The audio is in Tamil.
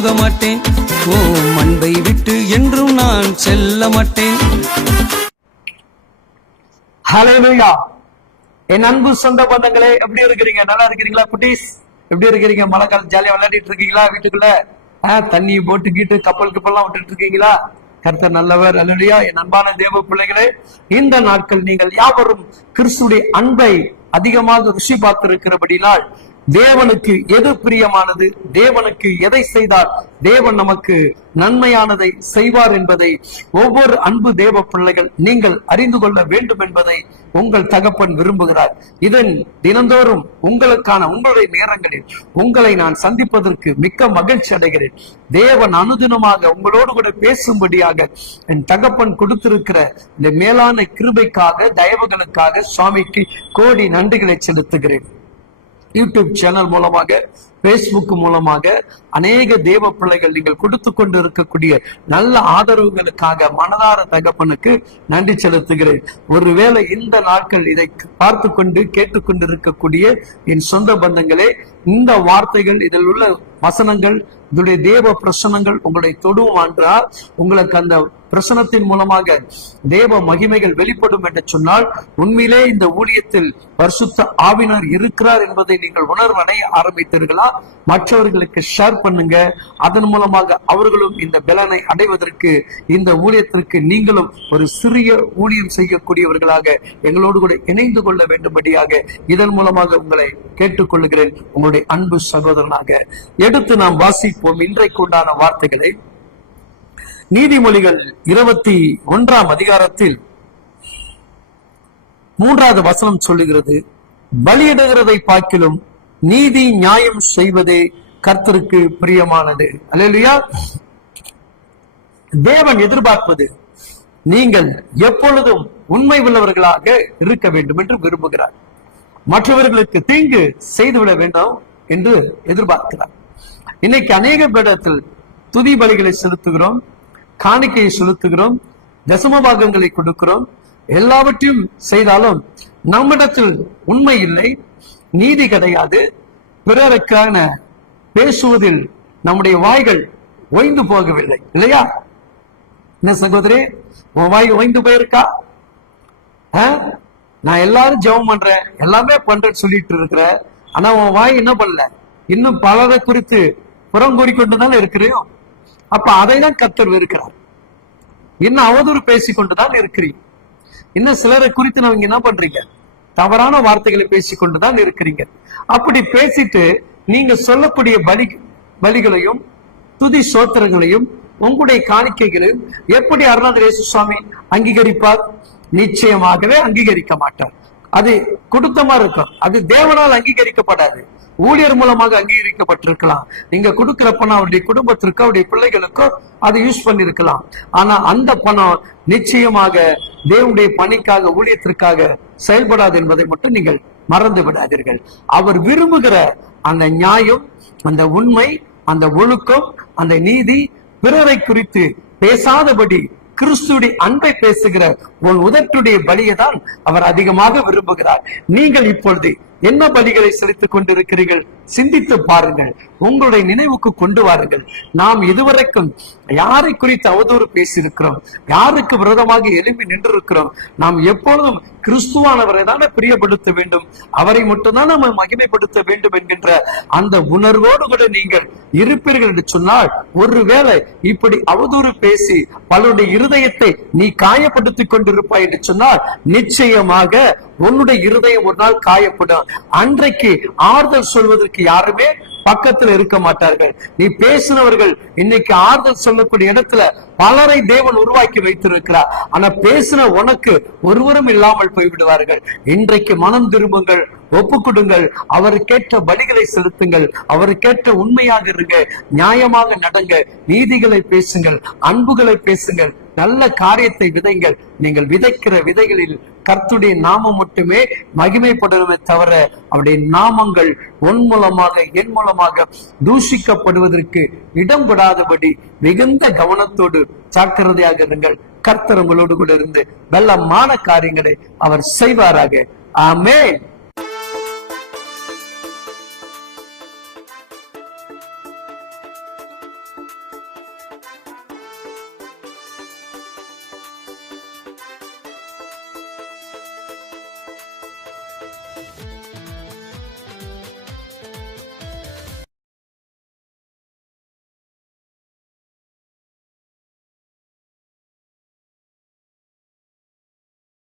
போக மாட்டேன். ஓ அன்பை விட்டு என்றும் நான் செல்ல மாட்டேன். ஹல்லேலூயா. என் அன்பு சொந்த பந்தங்களே, எப்படி இருக்கிறீங்க? நல்லா இருக்கிறீங்களா? குட்டீஸ் எப்படி இருக்கிறீங்க? மழை காலம் ஜாலியா விளையாடிட்டு இருக்கீங்களா? வீட்டுக்குள்ள தண்ணி போட்டு கீட்டு கப்பல் கப்பல்லாம் விட்டுட்டு இருக்கீங்களா? கர்த்தர் நல்லவர். அல்லேலூயா. என் அன்பான தேவ பிள்ளைகளே, இந்த நாட்கள் நீங்கள் யாவரும் கிறிஸ்துடைய அன்பை அதிகமாக ருசி பார்த்திருக்கிறபடினால் தேவனுக்கு எது பிரியமானது, தேவனுக்கு எதை செய்தால் தேவன் நமக்கு நன்மையானதை செய்வார் என்பதை ஒவ்வொரு அன்பு தேவ பிள்ளைகள் நீங்கள் அறிந்து கொள்ள வேண்டும் என்பதை உங்கள் தகப்பன் விரும்புகிறார். இதன் தினந்தோறும் உங்களுக்கான உங்களுடைய நேரங்களில் உங்களை நான் சந்திப்பதற்கு மிக்க மகிழ்ச்சி அடைகிறேன். தேவன் அனுதினமாக உங்களோடு கூட பேசும்படியாக என் தகப்பன் கொடுத்திருக்கிற இந்த மேலான கிருபைக்காக தயவுகளுக்காக சுவாமிக்கு கோடி நன்றிகளை செலுத்துகிறேன். யூடியூப் சேனல் மூலமாக, பேஸ்புக் மூலமாக அநேக தேவ பிள்ளைகள் நீங்கள் கொடுத்து கொண்டு இருக்கக்கூடிய நல்ல ஆதரவுகளுக்காக மனதார தகப்பனுக்கு நன்றி செலுத்துகிறேன். ஒருவேளை இந்த நாட்கள் இதை பார்த்து கொண்டு கேட்டுக்கொண்டு இருக்கக்கூடிய என் சொந்த பந்தங்களே, இந்த வார்த்தைகள், இதில் உள்ள வசனங்கள், இதனுடைய தேவ பிரசனங்கள் உங்களை தொடுவோம் என்றால் உங்களுக்கு அந்த பிரசனத்தின் மூலமாக தேவ மகிமைகள் வெளிப்படும் என்று சொன்னால் உண்மையிலே இந்த ஊழியத்தில் பரிசுத்த ஆவினர் இருக்கிறார் என்பதை நீங்கள் உணர்வடைய ஆரம்பித்தீர்களா? மற்றவர்களுக்கு ஷேர் பண்ணுங்க. அதன் மூலமாக அவர்களும் இந்த பலனை அடைவதற்கு, இந்த ஊழியத்திற்கு நீங்களும் ஒரு சிறிய ஊழியம் செய்யக்கூடியவர்களாக எங்களோடு கூட இணைந்து கொள்ள வேண்டும்படியாக இதன் மூலமாக உங்களை கேட்டுக்கொள்கிறேன். உங்களுடைய அன்பு சகோதரனாக எடுத்து நாம் வாசிப்போம் இன்றைக்கு உண்டான வார்த்தைகளை. நீதிமொழிகள் 21 அதிகாரத்தில் 3வது வசனம் சொல்லுகிறது, பலியிடுகிறதை பார்க்கிலும் நீதி நியாயம் செய்வதே கர்த்தருக்கு பிரியமானது. அல்லேலூயா. தேவன் எதிர்பார்ப்பது நீங்கள் எப்பொழுதும் உண்மை உள்ளவர்களாக இருக்க வேண்டும் என்று விரும்புகிறார். மற்றவர்களுக்கு தீங்கு செய்துவிட வேண்டும் என்று எதிர்பார்க்கிறார். இன்னைக்கு அநேக பேடத்தில் துதி பலிகளை செலுத்துகிறோம், காணிக்கையை செலுத்துகிறோம், தசம பாகங்களை கொடுக்கிறோம். எல்லாவற்றையும் செய்தாலும் நம்மிடத்தில் உண்மை இல்லை, நீதி கிடையாது. பிறருக்கான பேசுவதில் நம்முடைய வாய்கள் ஓய்ந்து போகவில்லை, இல்லையா? என்ன சகோதரி, உன் வாய் ஓய்ந்து போயிருக்கா? நான் எல்லாரும் ஜெபம் பண்றேன், எல்லாமே பண்றேன்னு சொல்லிட்டு இருக்கிற, ஆனா உன் வாய் என்ன பண்ணல? இன்னும் பலரை குறித்து புறம் கூறிக்கொண்டுதான் இருக்கிறோம். அப்ப அதை தான் கர்த்தர் இருக்கிறார். இன்னும் அவதூறு பேசிக்கொண்டுதான் இருக்கிறீங்க. இன்னும் சிலரை குறித்து நீங்க என்ன பண்றீங்க? தவறான வார்த்தைகளை பேசிக்கொண்டுதான் இருக்கிறீங்க. அப்படி பேசிட்டு நீங்க சொல்லக்கூடிய பலிகளையும் துதி சோத்திரங்களையும் உங்களுடைய காணிக்கைகளையும் எப்படி அருணாதர் இயேசு சுவாமி அங்கீகரிப்பார்? நிச்சயமாகவே அங்கீகரிக்க மாட்டார். அது கொடுத்தமா இருக்கும், அது தேவனால் அங்கீகரிக்கப்படாது. ஊழியர் மூலமாக அங்கீகரிக்கப்பட்டிருக்கலாம். நீங்க கொடுக்கிற பணம் அவருடைய குடும்பத்திற்கோ அவருடைய பிள்ளைகளுக்கோ அதை யூஸ் பண்ணிருக்கலாம். ஆனா அந்த பணம் நிச்சயமாக தேவனுடைய பணிக்காக, ஊழியத்திற்காக செயல்படாது என்பதை மட்டும் நீங்கள் மறந்து விடாதீர்கள். அவர் விரும்புகிற அந்த நியாயம், அந்த உண்மை, அந்த ஒழுக்கம், அந்த நீதி, பிறரை குறித்து பேசாதபடி கிறிஸ்துடைய அன்பை பேசுகிற உன் உதட்டுடைய பலியை தான் அவர் அதிகமாக விரும்புகிறார். நீங்கள் இப்பொழுது என்ன பலிகளை செலுத்திக் கொண்டிருக்கிறீர்கள்? சிந்தித்து பாருங்கள், உங்களுடைய நினைவுக்கு கொண்டு வாருங்கள். நாம் இதுவரைக்கும் யாரை குறித்து அவதூறு பேசியிருக்கிறோம்? யாருக்கு விரோதமாக எழுப்பி நின்றிருக்கிறோம்? நாம் எப்பொழுதும் கிறிஸ்துவானவரை தானே பிரியப்படுத்த வேண்டும், அவரை மட்டும்தான் நம்ம மகிமைப்படுத்த வேண்டும் என்கின்ற அந்த உணர்வோடு கூட நீங்கள் இருப்பீர்கள் என்று சொன்னால், ஒருவேளை இப்படி அவதூறு பேசி பலருடைய இருதயத்தை நீ காயப்படுத்திக் கொண்டிருப்பாய் என்று சொன்னால் நிச்சயமாக உன்னுடைய இருதயம் ஒரு நாள் காயப்படும். அன்றைக்கு ஆறுதல் சொல்வதற்கு யாருமே பக்கத்துல இருக்க மாட்டார்கள். நீ பேசினவர்கள் இன்னைக்கு ஆறுதல் சொல்லக்கூடிய இடத்துல பலரை தேவன் உருவாக்கி வைத்திருக்கிறார். ஆனா பேசின உனக்கு ஒருவரும் இல்லாமல் போய்விடுவார்கள். இன்றைக்கு மனம் திரும்புங்கள், ஒப்பு கொடுங்கள், அவருக்கேற்ற பலிகளை செலுத்துங்கள், அவருக்கேற்ற உண்மையாக இருங்க, நியாயமாக நடங்க, நீதிகளை பேசுங்கள், அன்புகளை பேசுங்கள், நல்ல காரியத்தை விதைங்கள். நீங்கள் விதைக்கிற விதைகளில் கர்த்தருடைய நாமம் மட்டுமே மகிமைப்படுவதை தவிர அவருடைய நாமங்கள் உன் மூலமாக என் மூலமாக தூஷிக்கப்படுவதற்கு இடம் விடாதபடி மிகுந்த கவனத்தோடு ஜாக்கிரதையாக இருங்கள். கர்த்தர் உங்களோடு கூட இருந்து நல்லமான காரியங்களை அவர் செய்வாராக. ஆமென்.